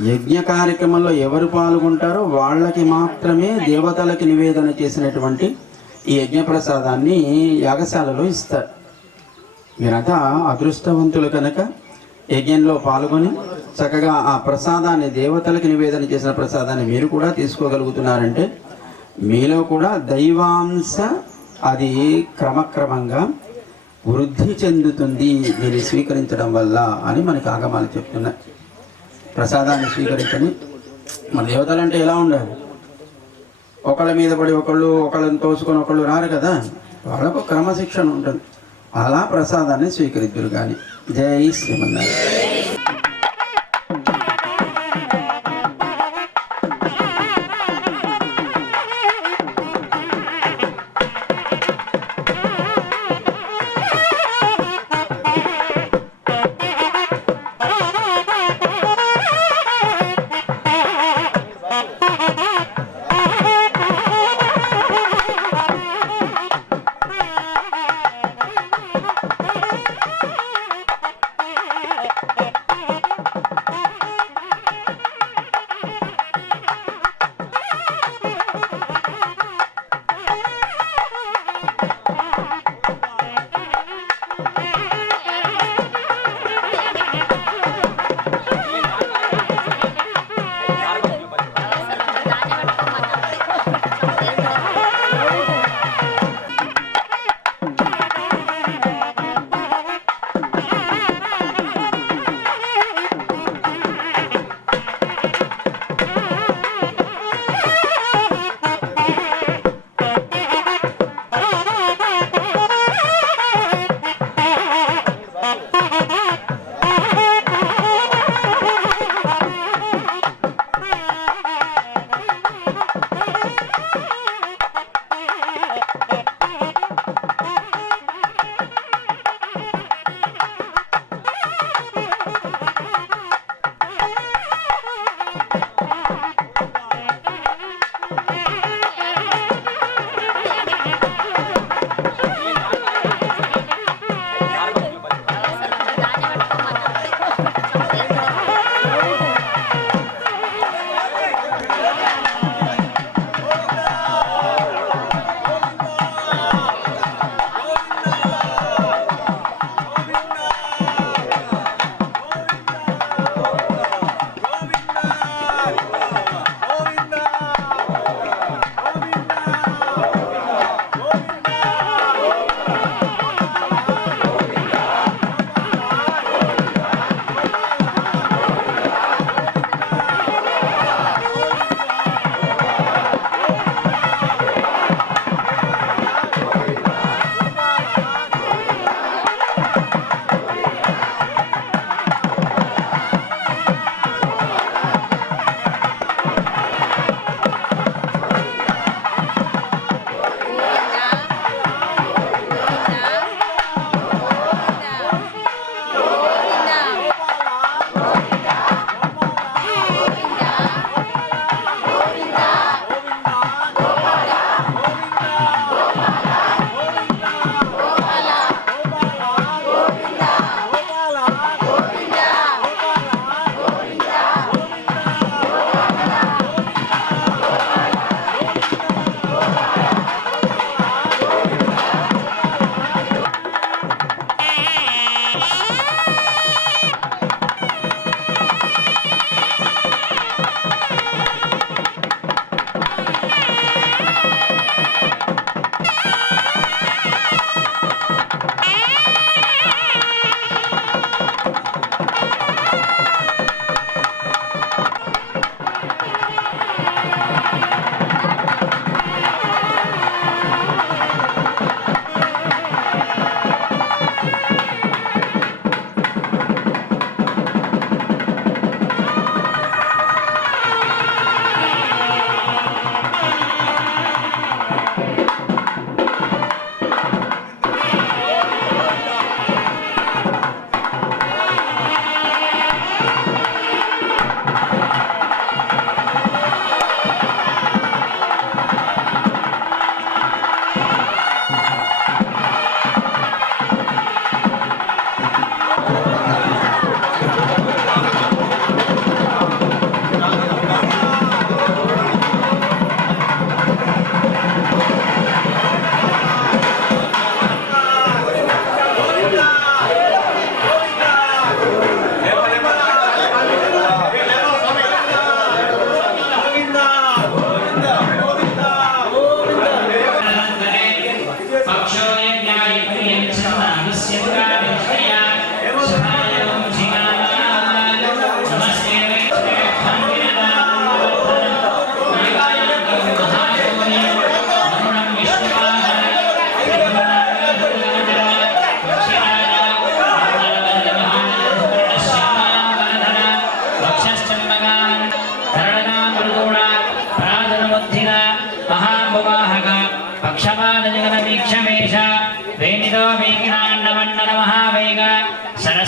యజ్ఞ కార్యక్రమంలో ఎవరు పాల్గొంటారో వాళ్ళకి మాత్రమే దేవతలకి నివేదన చేసినటువంటి ఈ యజ్ఞ ప్రసాదాన్ని యాగశాలలో ఇస్తారు. మీరంతా అదృష్టవంతులు కనుక యజ్ఞంలో పాల్గొని చక్కగా ఆ ప్రసాదాన్ని దేవతలకు నివేదన చేసిన ప్రసాదాన్ని మీరు కూడా తీసుకోగలుగుతున్నారంటే మీలో కూడా దైవాంశ అది క్రమక్రమంగా వృద్ధి చెందుతుంది దీన్ని స్వీకరించడం వల్ల అని మనకి ఆగమాలు చెప్తున్నాయి. ప్రసాదాన్ని స్వీకరించని మన దేవతలంటే ఎలా ఉండాలి? ఒకళ్ళ మీద పడి ఒకళ్ళని తోసుకొని ఒకళ్ళు రారు కదా, వాళ్ళకు క్రమశిక్షణ ఉంటుంది. అలా ప్రసాదాన్ని స్వీకరిద్దురు కానీ. జై శ్రీమన్నారాయణ.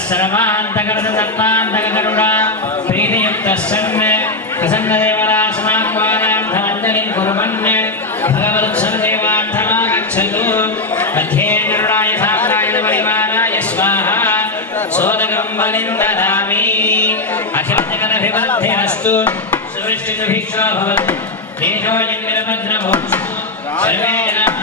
सर्वान्तकरुणा प्रीतियुक्तः सन् प्रसन्नदेवता समाह्वानार्थमञ्जलिं कुर्वन् भगवत्सर्वदेवार्थमागच्छतु मध्ये गरुडाय साम्राय परिवाराय स्वाहा सोदकं बलिं ददामि अखिलजगदभिवृद्धिरस्तु सुवृष्टिर्भिक्षो भवतु देशो जन्मिरभद्रभूस्तु सर्वे जनाः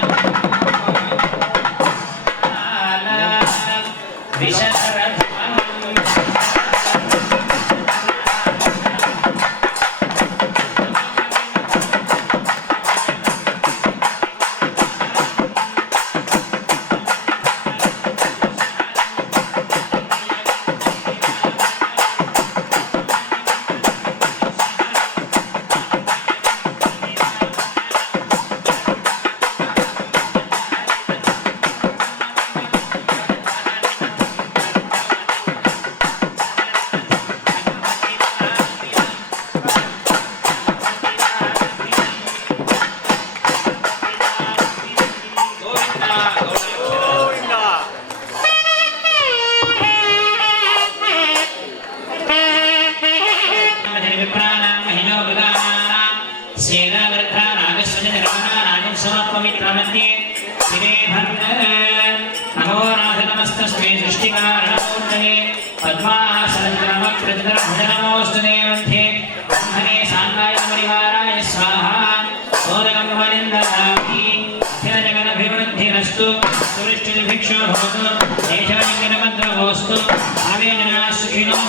सुवृष्टिर्भिक्षो भवतु देशोऽयङ्गिरभद्रभूस्तु भावे जनाः सुखिनो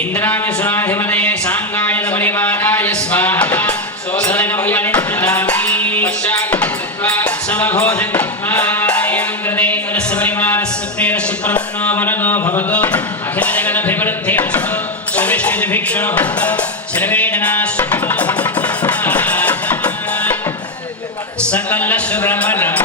इंद्रायसुराधिपतये सांगाय परिवाराय स्वाहा वरदो भवतु अखिल जगदभिवृद्धिरस्तु सुवृष्टिर्भिक्षो भवतु सर्वे जनाः सुखिनो भवन्तु सकल सुब्रह्मण्यं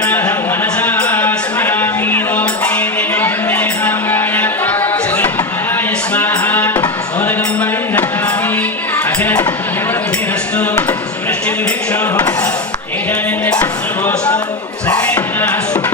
गणाधं मनसा स्मरामि ओम देवे साङ्गाय सगणाय स्वाहा सोदकं वरिन्दकामि अखिलवृद्धिरस्तु सुवृष्टिभिक्षो तेजनिन्दोस्तु सर्वे जनाः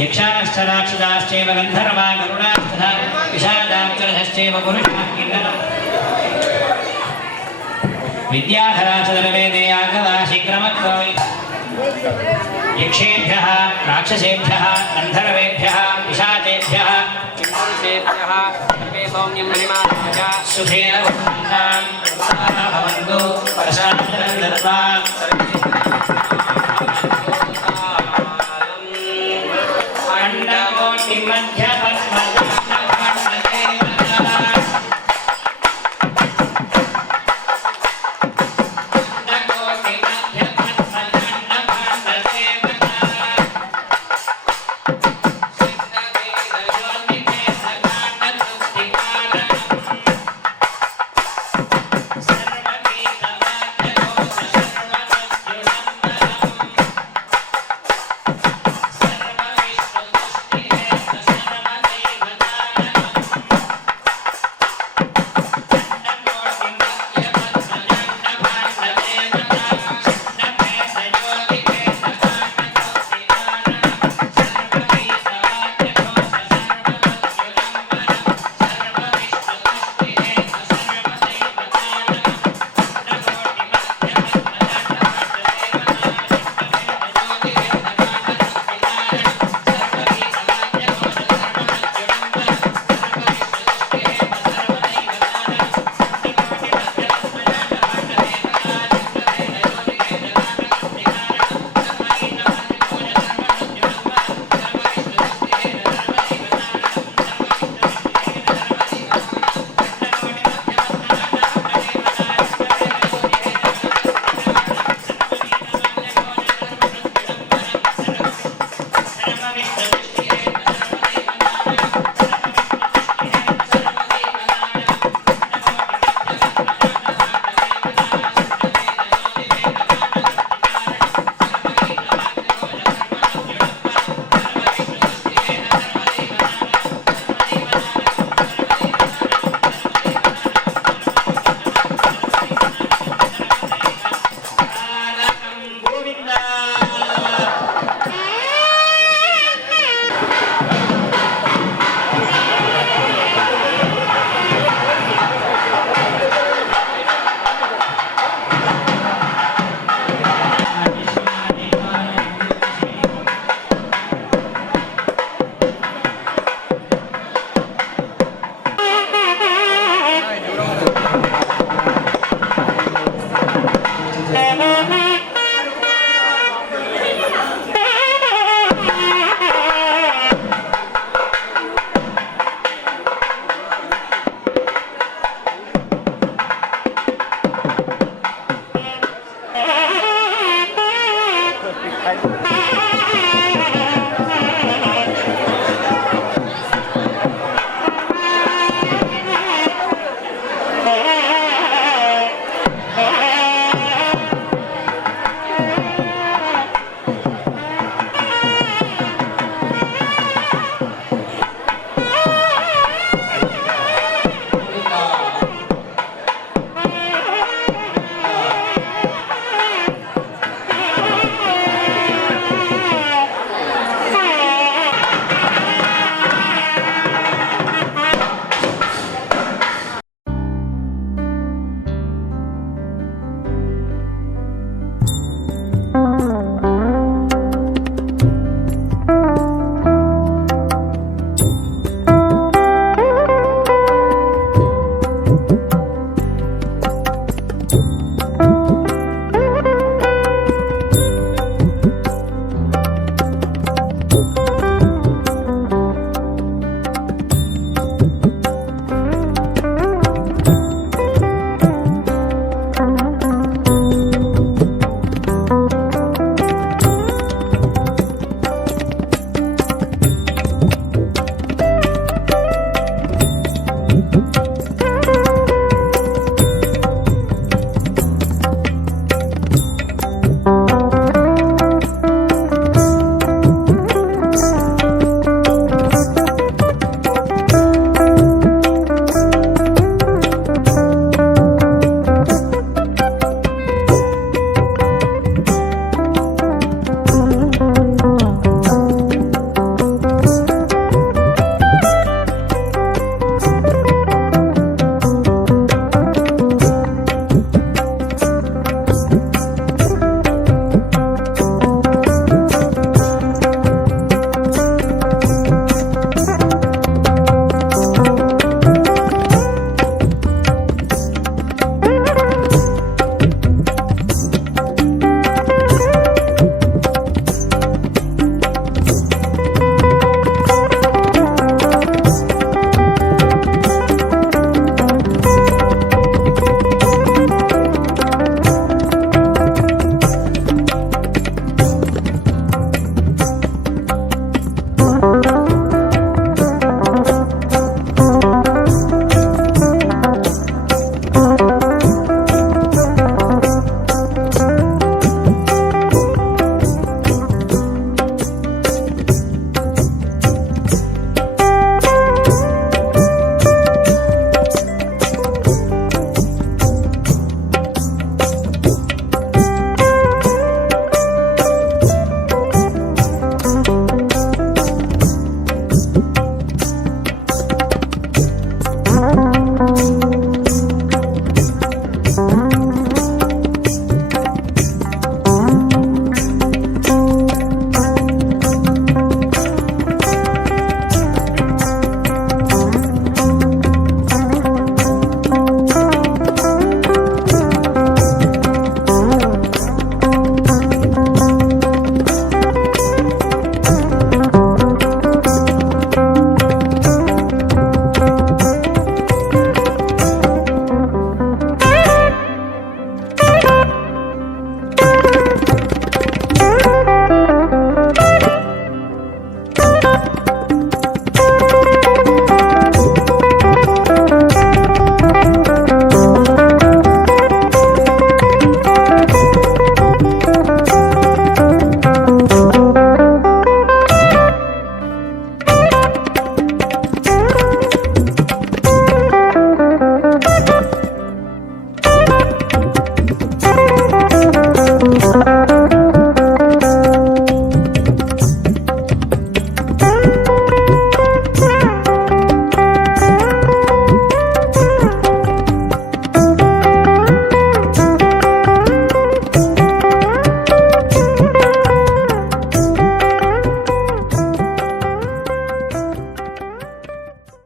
यक्षाश्चराक्षदाश्चैव गन्धर्वा गरुडास्तथा विषादाक्षरश्चैव पुरुषाः विद्याधराचतुर्वेदे आगदाशिक्रमक्रोवि यक्षेभ्यः राक्षसेभ्यः गन्धर्वेभ्यः विषादेभ्यः किंपुरुषेभ्यः सर्वे सौम्यं मणिमानाय सुखेन भवन्तु प्रशान्तरं दत्त्वा सर्वगीतमाध्यगोष सर्व జయ